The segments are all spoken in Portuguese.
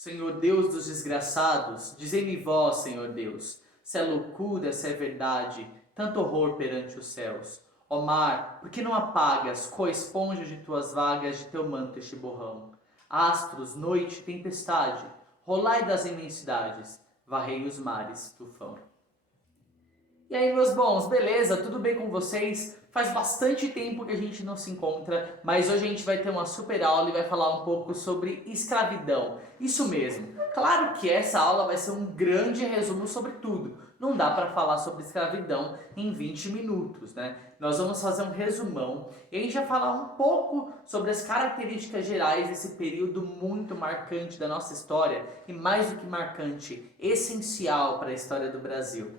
Senhor Deus dos desgraçados, dizei-me vós, Senhor Deus, se é loucura, se é verdade, tanto horror perante os céus. Ó mar, por que não apagas, com a esponja de tuas vagas, de teu manto este borrão? Astros, noite, tempestade, rolai das imensidades, varrei os mares, tufão. E aí, meus bons, beleza? Tudo bem com vocês? Faz bastante tempo que a gente não se encontra, mas hoje a gente vai ter uma super aula e vai falar um pouco sobre escravidão. Isso mesmo. Claro que essa aula vai ser um grande resumo sobre tudo. Não dá para falar sobre escravidão em 20 minutos, né? Nós vamos fazer um resumão e a gente vai falar um pouco sobre as características gerais desse período muito marcante da nossa história e, mais do que marcante, essencial para a história do Brasil.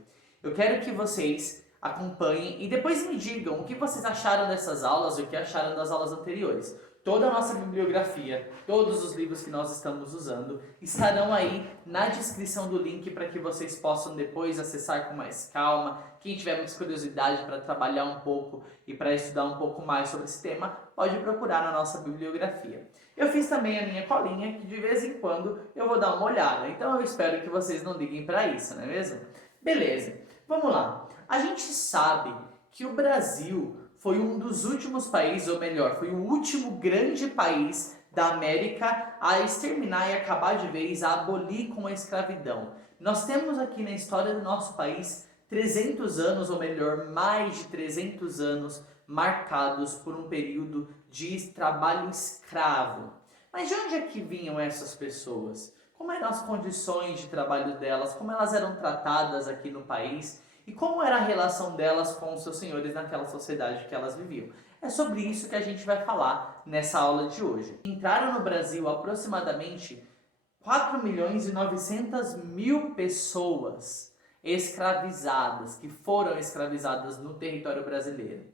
Eu quero que vocês acompanhem e depois me digam o que vocês acharam dessas aulas e o que acharam das aulas anteriores. Toda a nossa bibliografia, todos os livros que nós estamos usando estarão aí na descrição do link para que vocês possam depois acessar com mais calma. Quem tiver mais curiosidade para trabalhar um pouco e para estudar um pouco mais sobre esse tema, pode procurar na nossa bibliografia. Eu fiz também a minha colinha, que de vez em quando eu vou dar uma olhada, então eu espero que vocês não liguem para isso, não é mesmo? Beleza, vamos lá. A gente sabe que o Brasil foi um dos últimos países, ou melhor, foi o último grande país da América a exterminar e acabar de vez, a abolir com a escravidão. Nós temos aqui na história do nosso país 300 anos, ou melhor, mais de 300 anos marcados por um período de trabalho escravo. Mas de onde é que vinham essas pessoas? Como eram as condições de trabalho delas, como elas eram tratadas aqui no país e como era a relação delas com os seus senhores naquela sociedade que elas viviam. É sobre isso que a gente vai falar nessa aula de hoje. Entraram no Brasil aproximadamente 4.900.000 pessoas escravizadas, que foram escravizadas no território brasileiro.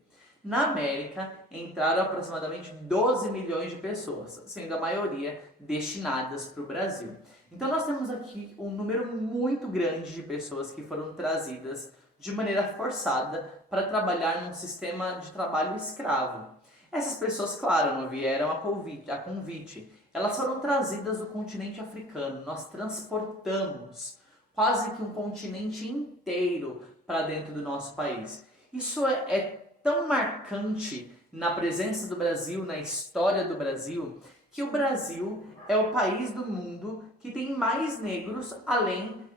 Na América, entraram aproximadamente 12 milhões de pessoas, sendo a maioria destinadas para o Brasil. Então nós temos aqui um número muito grande de pessoas que foram trazidas de maneira forçada para trabalhar num sistema de trabalho escravo. Essas pessoas, claro, não vieram a convite. Elas foram trazidas do continente africano. Nós transportamos quase que um continente inteiro para dentro do nosso país. Isso é tão marcante na presença do Brasil, na história do Brasil, que o Brasil é o país do mundo que tem mais negros além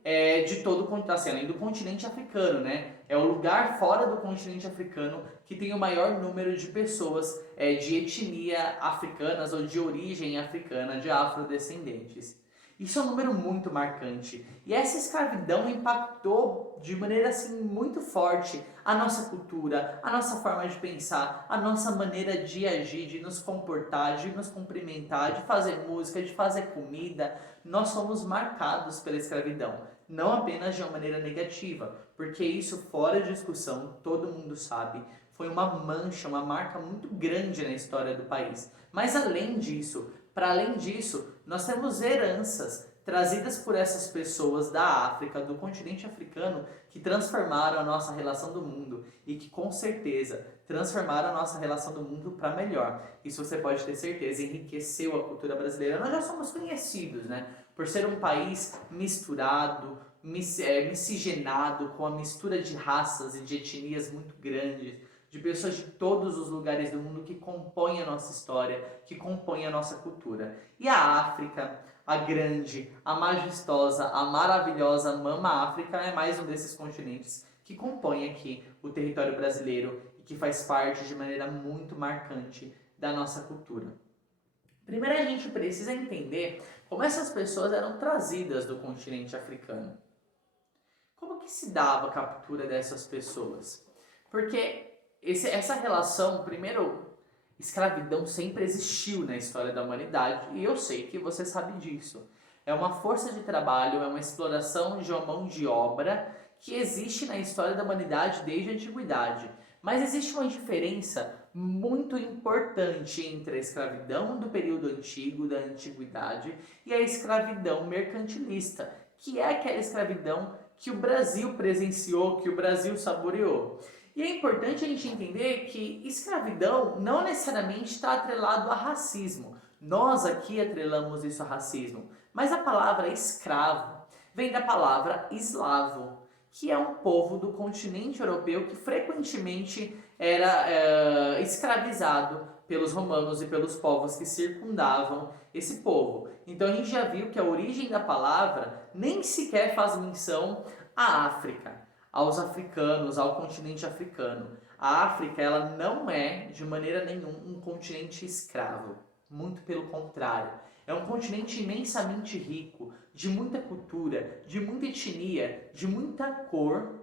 de todo além do continente africano, né? É o lugar fora do continente africano que tem o maior número de pessoas de etnia africanas ou de origem africana, de afrodescendentes. Isso é um número muito marcante. E essa escravidão impactou de maneira assim muito forte a nossa cultura, a nossa forma de pensar, a nossa maneira de agir, de nos comportar, de nos cumprimentar, de fazer música, de fazer comida. Nós somos marcados pela escravidão, não apenas de uma maneira negativa, porque isso, fora de discussão, todo mundo sabe, foi uma mancha, uma marca muito grande na história do país. Mas além disso, para além disso, nós temos heranças trazidas por essas pessoas da África, do continente africano, que transformaram a nossa relação do mundo e que com certeza transformaram a nossa relação do mundo para melhor. Isso você pode ter certeza, enriqueceu a cultura brasileira. Nós já somos conhecidos, né, por ser um país misturado, miscigenado, com a mistura de raças e de etnias muito grandes, de pessoas de todos os lugares do mundo que compõem a nossa história, que compõem a nossa cultura. E a África, a grande, a majestosa, a maravilhosa Mama África é mais um desses continentes que compõe aqui o território brasileiro e que faz parte de maneira muito marcante da nossa cultura. Primeiro a gente precisa entender como essas pessoas eram trazidas do continente africano. Como que se dava a captura dessas pessoas? Porque essa relação, primeiro, escravidão sempre existiu na história da humanidade e eu sei que você sabe disso. É uma força de trabalho, é uma exploração de uma mão de obra que existe na história da humanidade desde a antiguidade. Mas existe uma diferença muito importante entre a escravidão do período antigo, da antiguidade, e a escravidão mercantilista, que é aquela escravidão que o Brasil presenciou, que o Brasil saboreou. E é importante a gente entender que escravidão não necessariamente está atrelado a racismo. Nós aqui atrelamos isso a racismo, mas a palavra escravo vem da palavra eslavo, que é um povo do continente europeu que frequentemente era escravizado pelos romanos e pelos povos que circundavam esse povo. Então a gente já viu que a origem da palavra nem sequer faz menção à África, aos africanos, ao continente africano. A África, ela não é de maneira nenhuma um continente escravo, muito pelo contrário. É um continente imensamente rico, de muita cultura, de muita etnia, de muita cor,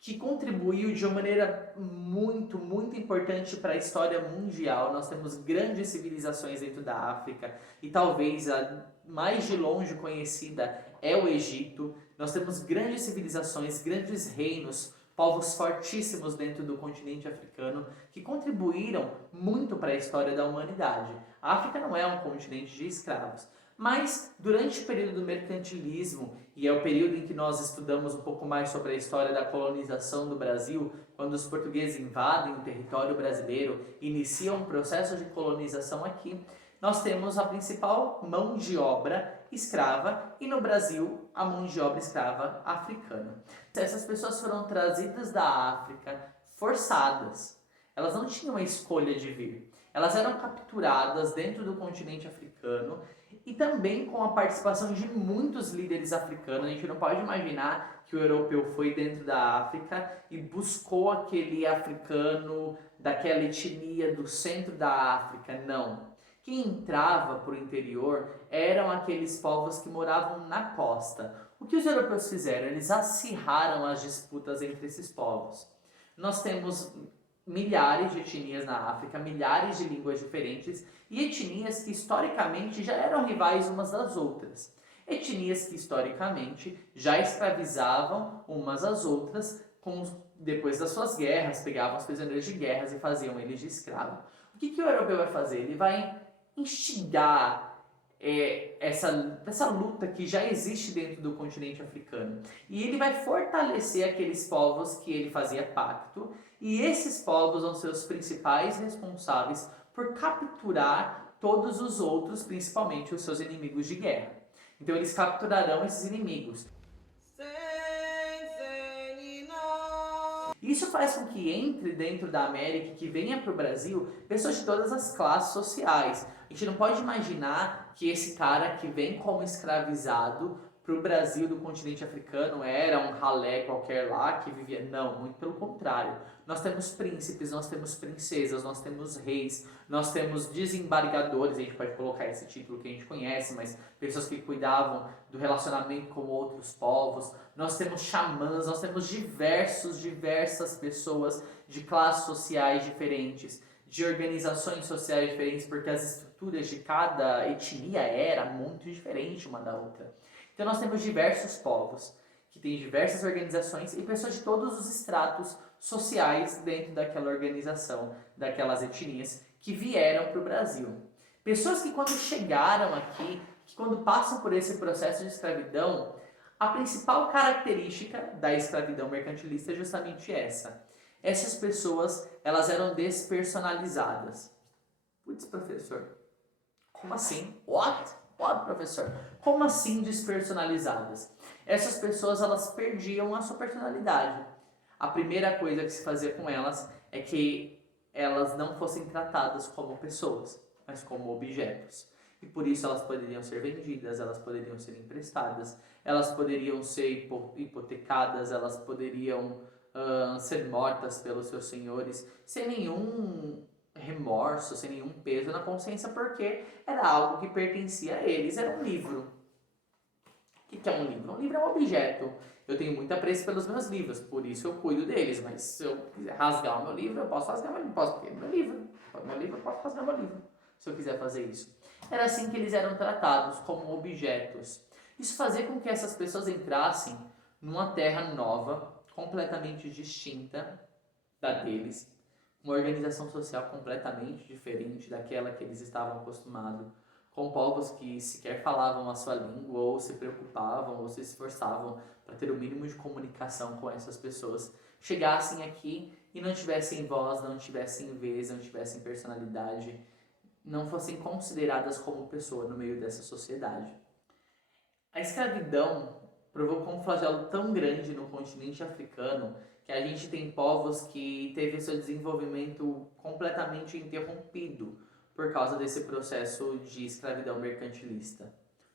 que contribuiu de uma maneira muito importante para a história mundial. Nós temos grandes civilizações dentro da África e talvez a mais de longe conhecida é o Egito. Nós temos grandes civilizações, grandes reinos, povos fortíssimos dentro do continente africano que contribuíram muito para a história da humanidade. A África não é um continente de escravos, mas durante o período do mercantilismo, e é o período em que nós estudamos um pouco mais sobre a história da colonização do Brasil, quando os portugueses invadem o território brasileiro, iniciam um processo de colonização aqui, nós temos a principal mão de obra escrava e no Brasil a mão de obra escrava africana. Essas pessoas foram trazidas da África forçadas. Elas não tinham a escolha de vir. Elas eram capturadas dentro do continente africano e também com a participação de muitos líderes africanos. A gente não pode imaginar que o europeu foi dentro da África e buscou aquele africano daquela etnia do centro da África. Não. Quem entrava para o interior eram aqueles povos que moravam na costa. O que os europeus fizeram? Eles acirraram as disputas entre esses povos. Nós temos milhares de etnias na África, milhares de línguas diferentes e etnias que historicamente já eram rivais umas das outras. Etnias que historicamente já escravizavam umas às outras, depois das suas guerras, pegavam os prisioneiros de guerras e faziam eles de escravo. O que o europeu vai fazer? Ele vai instigar essa luta que já existe dentro do continente africano. E ele vai fortalecer aqueles povos que ele fazia pacto, e esses povos vão ser os principais responsáveis por capturar todos os outros, principalmente os seus inimigos de guerra. Então eles capturarão esses inimigos. Isso faz com que entre dentro da América, que venha para o Brasil, pessoas de todas as classes sociais. A gente não pode imaginar que esse cara que vem como escravizado para o Brasil do continente africano era um ralé qualquer lá que vivia. Não, muito pelo contrário. Nós temos príncipes, nós temos princesas, nós temos reis, nós temos desembargadores, a gente pode colocar esse título que a gente conhece, mas pessoas que cuidavam do relacionamento com outros povos. Nós temos xamãs, nós temos diversas pessoas de classes sociais diferentes, de organizações sociais diferentes, porque as estruturas de cada etnia era muito diferente uma da outra. Então nós temos diversos povos, que têm diversas organizações e pessoas de todos os estratos sociais dentro daquela organização, daquelas etnias que vieram para o Brasil. Pessoas que quando chegaram aqui, que quando passam por esse processo de escravidão, a principal característica da escravidão mercantilista é justamente essa. Essas pessoas, elas eram despersonalizadas. Putz, professor, como assim? What, professor? Como assim despersonalizadas? Essas pessoas, elas perdiam a sua personalidade. A primeira coisa que se fazia com elas é que elas não fossem tratadas como pessoas, mas como objetos. E por isso elas poderiam ser vendidas, elas poderiam ser emprestadas, elas poderiam ser hipotecadas, elas poderiam ser mortas pelos seus senhores, sem nenhum remorso, sem nenhum peso na consciência, porque era algo que pertencia a eles, era um livro. O que é um livro? Um livro é um objeto. Eu tenho muito apreço pelos meus livros, por isso eu cuido deles, mas se eu quiser rasgar o meu livro, eu posso rasgar meu livro, porque é meu livro, eu posso rasgar meu livro, se eu quiser fazer isso. Era assim que eles eram tratados, como objetos. Isso fazia com que essas pessoas entrassem numa terra nova, completamente distinta da deles, uma organização social completamente diferente daquela que eles estavam acostumados, com povos que sequer falavam a sua língua, ou se preocupavam, ou se esforçavam para ter o mínimo de comunicação com essas pessoas, chegassem aqui e não tivessem voz, não tivessem vez, não tivessem personalidade, não fossem consideradas como pessoa no meio dessa sociedade. A escravidão provocou um flagelo tão grande no continente africano que a gente tem povos que teve seu desenvolvimento completamente interrompido por causa desse processo de escravidão mercantilista.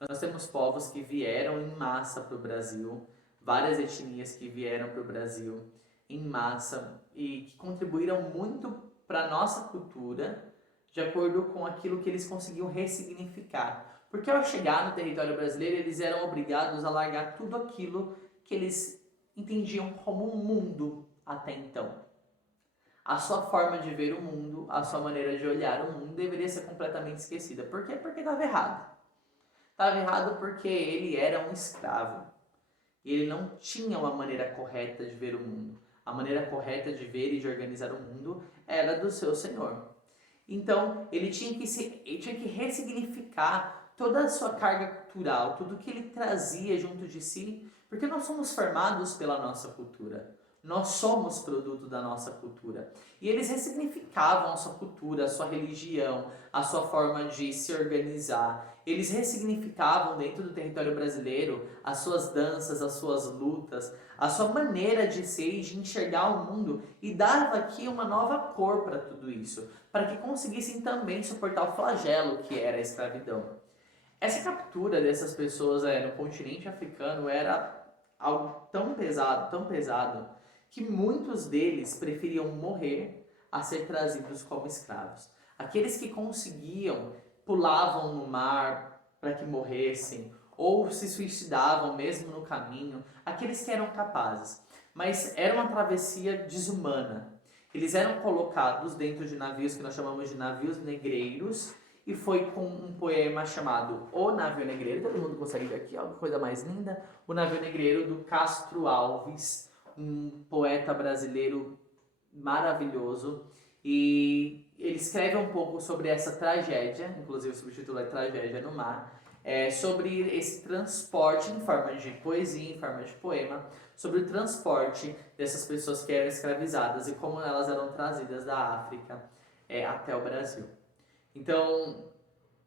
Nós temos povos que vieram em massa para o Brasil, várias etnias que vieram para o Brasil em massa e que contribuíram muito para a nossa cultura de acordo com aquilo que eles conseguiam ressignificar. Porque ao chegar no território brasileiro, eles eram obrigados a largar tudo aquilo que eles entendiam como um mundo até então. A sua forma de ver o mundo, a sua maneira de olhar o mundo deveria ser completamente esquecida. Por quê? Porque estava errado. Estava errado porque ele era um escravo. E ele não tinha uma maneira correta de ver o mundo. A maneira correta de ver e de organizar o mundo era do seu senhor. Então, ele tinha que ressignificar toda a sua carga cultural, tudo que ele trazia junto de si, porque nós somos formados pela nossa cultura. Nós somos produto da nossa cultura. E eles ressignificavam a sua cultura, a sua religião, a sua forma de se organizar. Eles ressignificavam dentro do território brasileiro as suas danças, as suas lutas, a sua maneira de ser e de enxergar o mundo e dava aqui uma nova cor para tudo isso, para que conseguissem também suportar o flagelo que era a escravidão. Essa captura dessas pessoas no continente africano era algo tão pesado, que muitos deles preferiam morrer a ser trazidos como escravos. Aqueles que conseguiam pulavam no mar para que morressem, ou se suicidavam mesmo no caminho, aqueles que eram capazes. Mas era uma travessia desumana. Eles eram colocados dentro de navios que nós chamamos de navios negreiros, e foi com um poema chamado O Navio Negreiro, todo mundo consegue ver aqui, ó, que coisa mais linda, O Navio Negreiro, do Castro Alves, um poeta brasileiro maravilhoso, e ele escreve um pouco sobre essa tragédia, inclusive o subtítulo é Tragédia no Mar, sobre esse transporte em forma de poesia, em forma de poema, sobre o transporte dessas pessoas que eram escravizadas e como elas eram trazidas da África até o Brasil. Então,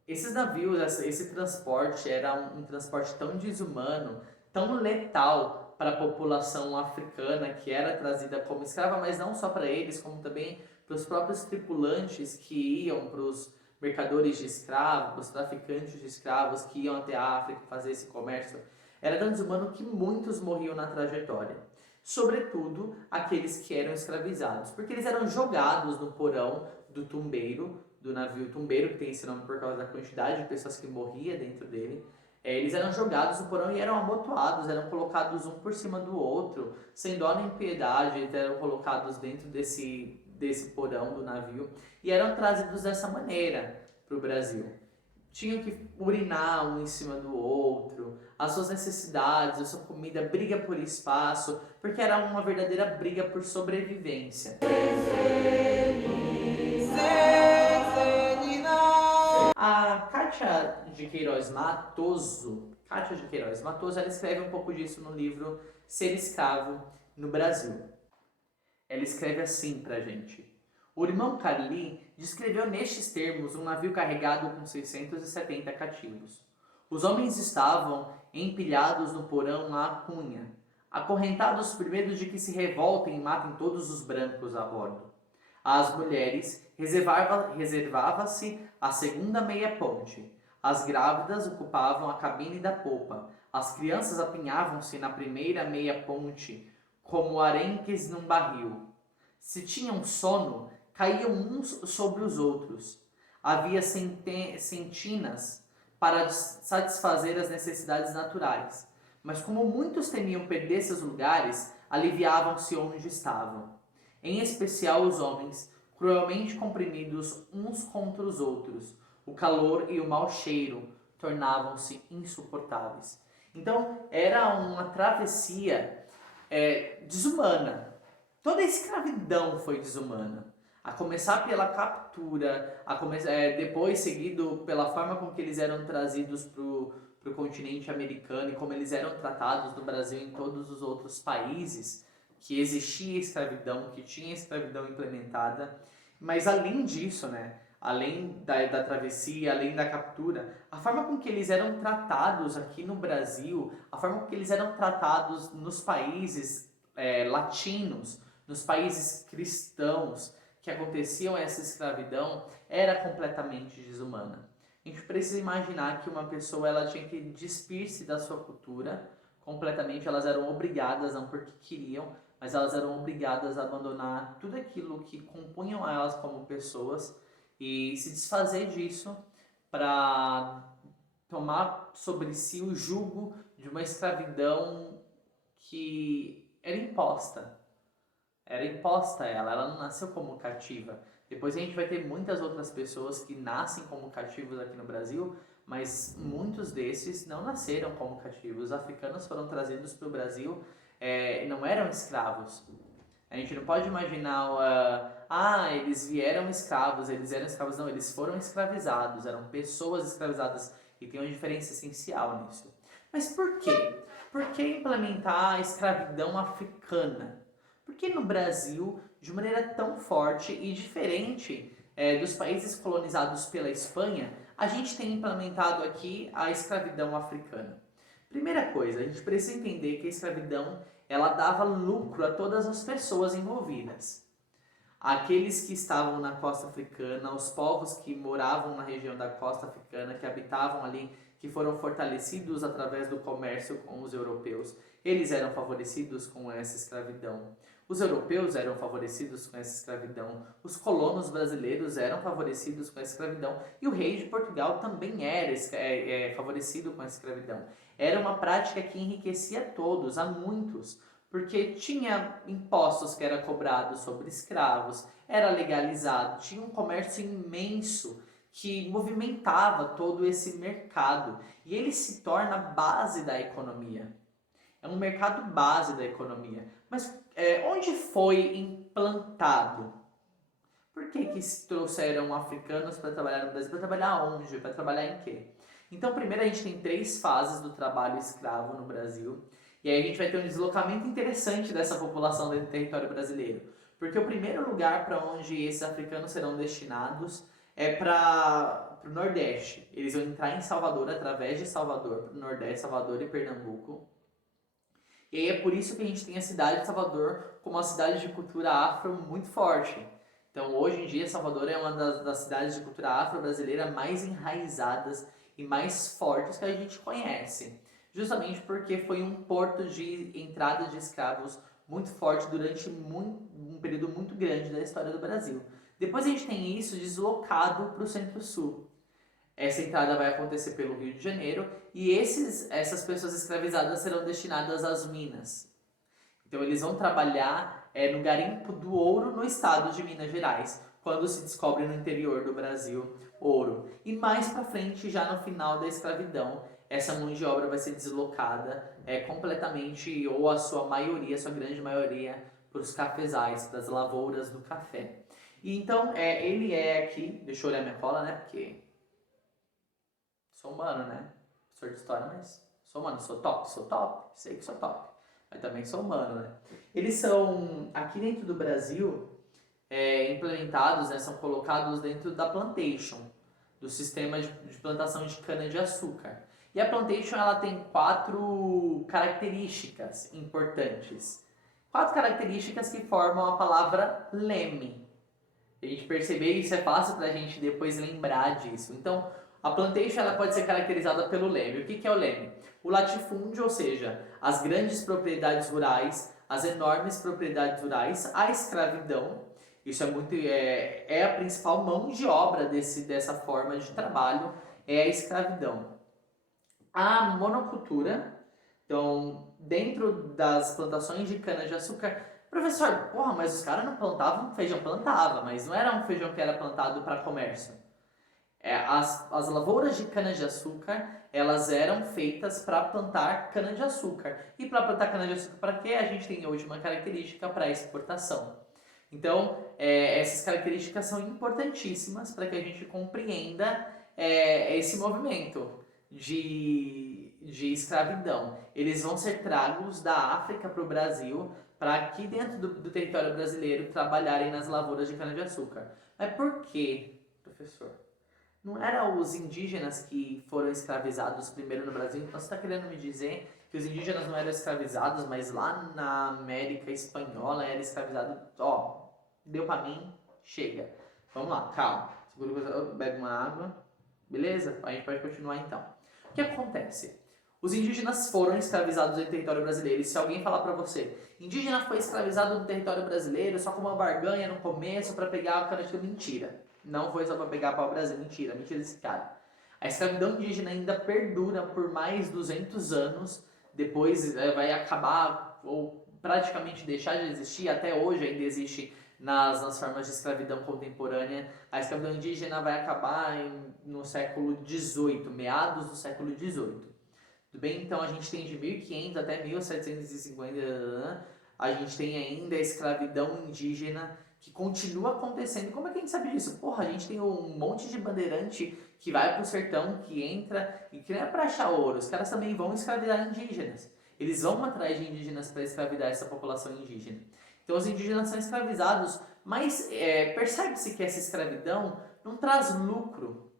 esses navios, esse transporte era um transporte tão desumano, tão letal para a população africana que era trazida como escrava, mas não só para eles, como também para os próprios tripulantes que iam, para os mercadores de escravos, para os traficantes de escravos que iam até a África fazer esse comércio. Era tão desumano que muitos morriam na trajetória. Sobretudo aqueles que eram escravizados, porque eles eram jogados no porão do tumbeiro, do navio tumbeiro, que tem esse nome por causa da quantidade de pessoas que morria dentro dele. Eles eram jogados no porão e eram amontoados, eram colocados um por cima do outro, sem dó nem piedade, eles eram colocados dentro desse porão do navio e eram trazidos dessa maneira para o Brasil. Tinham que urinar um em cima do outro, as suas necessidades, a sua comida, briga por espaço, porque era uma verdadeira briga por sobrevivência. A Kátia de Queiroz Matoso, ela escreve um pouco disso no livro Ser Escravo no Brasil. Ela escreve assim pra gente. O irmão Carli descreveu nestes termos um navio carregado com 670 cativos. Os homens estavam empilhados no porão à cunha, acorrentados por medo de que se revoltem e matem todos os brancos a bordo. Às mulheres reservava-se a segunda meia ponte. As grávidas ocupavam a cabine da popa. As crianças apinhavam-se na primeira meia ponte, como arenques num barril. Se tinham sono, caíam uns sobre os outros. Havia sentinas para satisfazer as necessidades naturais. Mas como muitos temiam perder seus lugares, aliviavam-se onde estavam. Em especial os homens, cruelmente comprimidos uns contra os outros. O calor e o mau cheiro tornavam-se insuportáveis. Então, era uma travessia desumana. Toda a escravidão foi desumana. A começar pela captura, depois seguido pela forma com que eles eram trazidos para o continente americano e como eles eram tratados no Brasil e em todos os outros países que existia escravidão, que tinha escravidão implementada. Mas além disso, além da travessia, além da captura, a forma com que eles eram tratados aqui no Brasil, a forma com que eles eram tratados nos países latinos, nos países cristãos que aconteciam essa escravidão, era completamente desumana. A gente precisa imaginar que uma pessoa ela tinha que despir-se da sua cultura completamente, elas eram obrigadas, não porque queriam, mas elas eram obrigadas a abandonar tudo aquilo que compunham elas como pessoas e se desfazer disso para tomar sobre si o jugo de uma escravidão que era imposta. Era imposta a ela não nasceu como cativa. Depois a gente vai ter muitas outras pessoas que nascem como cativos aqui no Brasil, mas muitos desses não nasceram como cativos. Os africanos foram trazidos para o Brasil, não eram escravos. A gente não pode imaginar, eles vieram escravos, eles eram escravos. Não, eles foram escravizados, eram pessoas escravizadas e tem uma diferença essencial nisso. Mas por quê? Por que implementar a escravidão africana? Porque no Brasil, de maneira tão forte e diferente dos países colonizados pela Espanha, a gente tem implementado aqui a escravidão africana. Primeira coisa, a gente precisa entender que a escravidão ela dava lucro a todas as pessoas envolvidas. Aqueles que estavam na costa africana, os povos que moravam na região da costa africana, que habitavam ali, que foram fortalecidos através do comércio com os europeus, eles eram favorecidos com essa escravidão. Os europeus eram favorecidos com essa escravidão, os colonos brasileiros eram favorecidos com essa escravidão e o rei de Portugal também era favorecido com essa escravidão. Era uma prática que enriquecia todos, a muitos, porque tinha impostos que eram cobrados sobre escravos, era legalizado, tinha um comércio imenso que movimentava todo esse mercado e ele se torna a base da economia. É um mercado base da economia. Mas onde foi implantado? Por que se trouxeram africanos para trabalhar no Brasil? Para trabalhar onde? Para trabalhar em quê? Então, primeiro a gente tem 3 fases do trabalho escravo no Brasil. E aí a gente vai ter um deslocamento interessante dessa população dentro do território brasileiro. Porque o primeiro lugar para onde esses africanos serão destinados é para o Nordeste. Eles vão entrar em Salvador, através de Salvador, para o Nordeste, Salvador e Pernambuco. E aí é por isso que a gente tem a cidade de Salvador como uma cidade de cultura afro muito forte. Então hoje em dia Salvador é uma das cidades de cultura afro-brasileira mais enraizadas e mais fortes que a gente conhece. Justamente porque foi um porto de entrada de escravos muito forte durante um período muito grande da história do Brasil. Depois a gente tem isso deslocado para o Centro-Sul. Essa entrada vai acontecer pelo Rio de Janeiro e essas pessoas escravizadas serão destinadas às minas. Então eles vão trabalhar no garimpo do ouro no estado de Minas Gerais, quando se descobre no interior do Brasil ouro. E mais para frente, já no final da escravidão, essa mão de obra vai ser deslocada completamente, ou a sua maioria, a sua grande maioria, para os cafezais, para as lavouras do café. E então ele aqui, deixa eu olhar minha cola, né, porque sou humano, né? Professor de história, mas sou humano, sou top, sei que sou top. Mas também sou humano, né? Eles são, aqui dentro do Brasil, implementados, né, são colocados dentro da plantation, do sistema de plantação de cana-de-açúcar. E a plantation, ela tem 4 características importantes. 4 características que formam a palavra leme. A gente perceber isso é fácil pra gente depois lembrar disso. Então, a plantation ela pode ser caracterizada pelo leme. O que é o leme? O latifúndio, ou seja, as grandes propriedades rurais, as enormes propriedades rurais, a escravidão. Isso é a principal mão de obra dessa forma de trabalho, é a escravidão. A monocultura, então, dentro das plantações de cana-de-açúcar, professor, mas os caras não plantavam feijão? Plantava, mas não era um feijão que era plantado para comércio. As lavouras de cana-de-açúcar, elas eram feitas para plantar cana-de-açúcar. E para plantar cana-de-açúcar, para quê? A gente tem hoje uma característica para exportação. Então, essas características são importantíssimas para que a gente compreenda esse movimento de escravidão. Eles vão ser tragos da África para o Brasil, para aqui dentro do território brasileiro trabalharem nas lavouras de cana-de-açúcar. Mas por quê? professor, não eram os indígenas que foram escravizados primeiro no Brasil? Então você está querendo me dizer que os indígenas não eram escravizados, mas lá na América Espanhola era escravizado? Ó, deu pra mim, chega. Vamos lá, calma. Segura, bebe uma água. Beleza? A gente pode continuar então. O que acontece? Os indígenas foram escravizados em território brasileiro. E se alguém falar pra você, indígena foi escravizado no território brasileiro só com uma barganha no começo para pegar a cana, mentira. Não foi só para pegar para o Brasil, mentira desse cara. A escravidão indígena ainda perdura por mais 200 anos, depois vai acabar ou praticamente deixar de existir, até hoje ainda existe nas formas de escravidão contemporânea. A escravidão indígena vai acabar no século XVIII, meados do século XVIII. Tudo bem? Então a gente tem de 1500 até 1750, a gente tem ainda a escravidão indígena que continua acontecendo. Como é que a gente sabe disso? Porra, a gente tem um monte de bandeirante que vai pro sertão, que entra e que não é pra achar ouro. Os caras também vão escravidar indígenas. Eles vão atrás de indígenas para escravidar essa população indígena. Então os indígenas são escravizados, mas percebe-se que essa escravidão não traz lucro,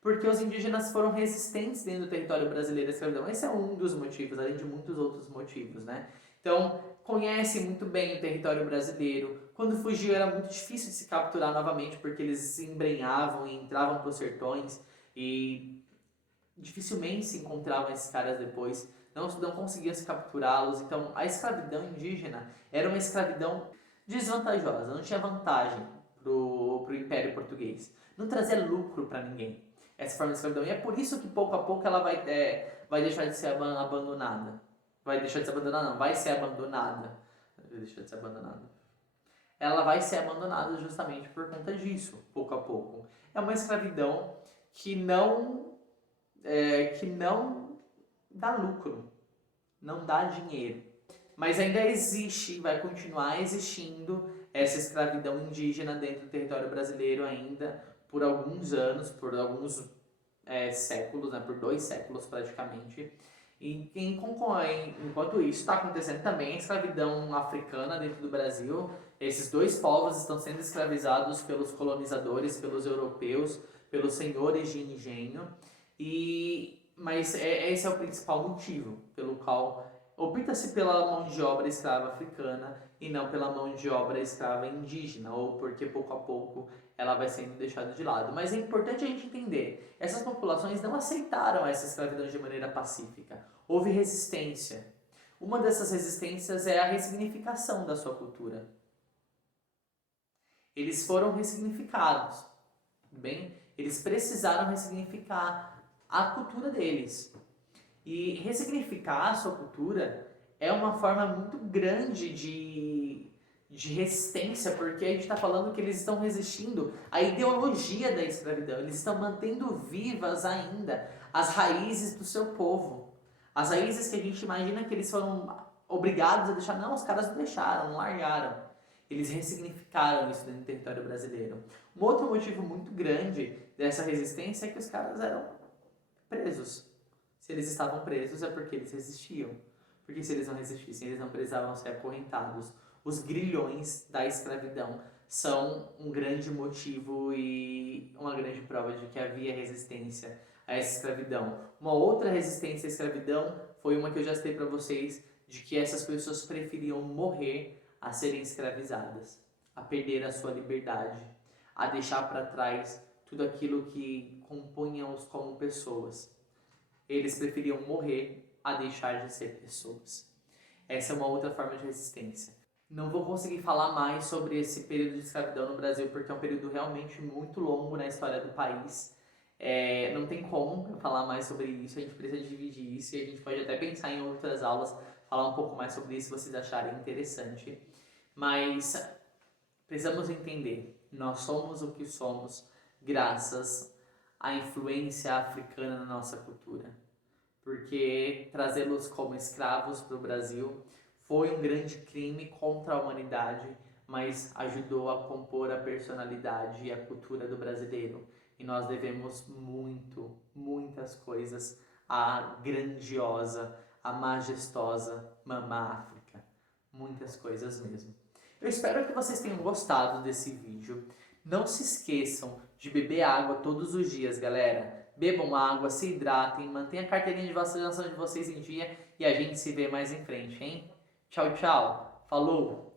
porque os indígenas foram resistentes dentro do território brasileiro à escravidão. Esse é um dos motivos, além de muitos outros motivos, né? Então, conhecem muito bem o território brasileiro. Quando fugiu era muito difícil de se capturar novamente, porque eles se embrenhavam e entravam para os sertões e dificilmente se encontravam esses caras depois. Não conseguiam se capturá-los. Então, a escravidão indígena era uma escravidão desvantajosa, não tinha vantagem pro Império Português. Não trazia lucro para ninguém essa forma de escravidão. E é por isso que pouco a pouco ela vai deixar de ser abandonada. Vai deixar de ser abandonada, não, vai ser abandonada. Vai deixar de ser abandonada. Ela vai ser abandonada justamente por conta disso, pouco a pouco. É uma escravidão que não dá lucro, não dá dinheiro. Mas ainda existe, vai continuar existindo essa escravidão indígena dentro do território brasileiro ainda por alguns anos, por alguns séculos, né, por 2 séculos praticamente. E enquanto isso está acontecendo também a escravidão africana dentro do Brasil. Esses 2 povos estão sendo escravizados pelos colonizadores, pelos europeus, pelos senhores de engenho. Mas esse é o principal motivo pelo qual opta-se pela mão de obra escrava africana e não pela mão de obra escrava indígena, ou porque pouco a pouco ela vai sendo deixada de lado. Mas é importante a gente entender, essas populações não aceitaram essa escravidão de maneira pacífica. Houve resistência. Uma dessas resistências é a ressignificação da sua cultura. Eles foram ressignificados, bem? Eles precisaram ressignificar a cultura deles. E ressignificar a sua cultura é uma forma muito grande de resistência, porque a gente está falando que eles estão resistindo à ideologia da escravidão, eles estão mantendo vivas ainda as raízes do seu povo. As raízes que a gente imagina que eles foram obrigados a deixar, não, os caras não deixaram, não largaram. Eles ressignificaram isso dentro do território brasileiro. Um outro motivo muito grande dessa resistência é que os caras eram presos. Se eles estavam presos é porque eles resistiam. Porque se eles não resistissem, eles não precisavam ser acorrentados. Os grilhões da escravidão são um grande motivo e uma grande prova de que havia resistência a essa escravidão. Uma outra resistência à escravidão foi uma que eu já citei para vocês, de que essas pessoas preferiam morrer a serem escravizadas, a perder a sua liberdade, a deixar para trás tudo aquilo que compunha-os como pessoas. Eles preferiam morrer a deixar de ser pessoas. Essa é uma outra forma de resistência. Não vou conseguir falar mais sobre esse período de escravidão no Brasil, porque é um período realmente muito longo na história do país. Não tem como eu falar mais sobre isso, a gente precisa dividir isso e a gente pode até pensar em outras aulas, falar um pouco mais sobre isso se vocês acharem interessante. Mas precisamos entender, nós somos o que somos graças à influência africana na nossa cultura. Porque trazê-los como escravos para o Brasil foi um grande crime contra a humanidade, mas ajudou a compor a personalidade e a cultura do brasileiro. E nós devemos muitas coisas à grandiosa, à majestosa Mamã África. Muitas coisas mesmo. Eu espero que vocês tenham gostado desse vídeo. Não se esqueçam de beber água todos os dias, galera. Bebam água, se hidratem, mantenham a carteirinha de vacinação de vocês em dia e a gente se vê mais em frente, hein? Tchau, tchau. Falou!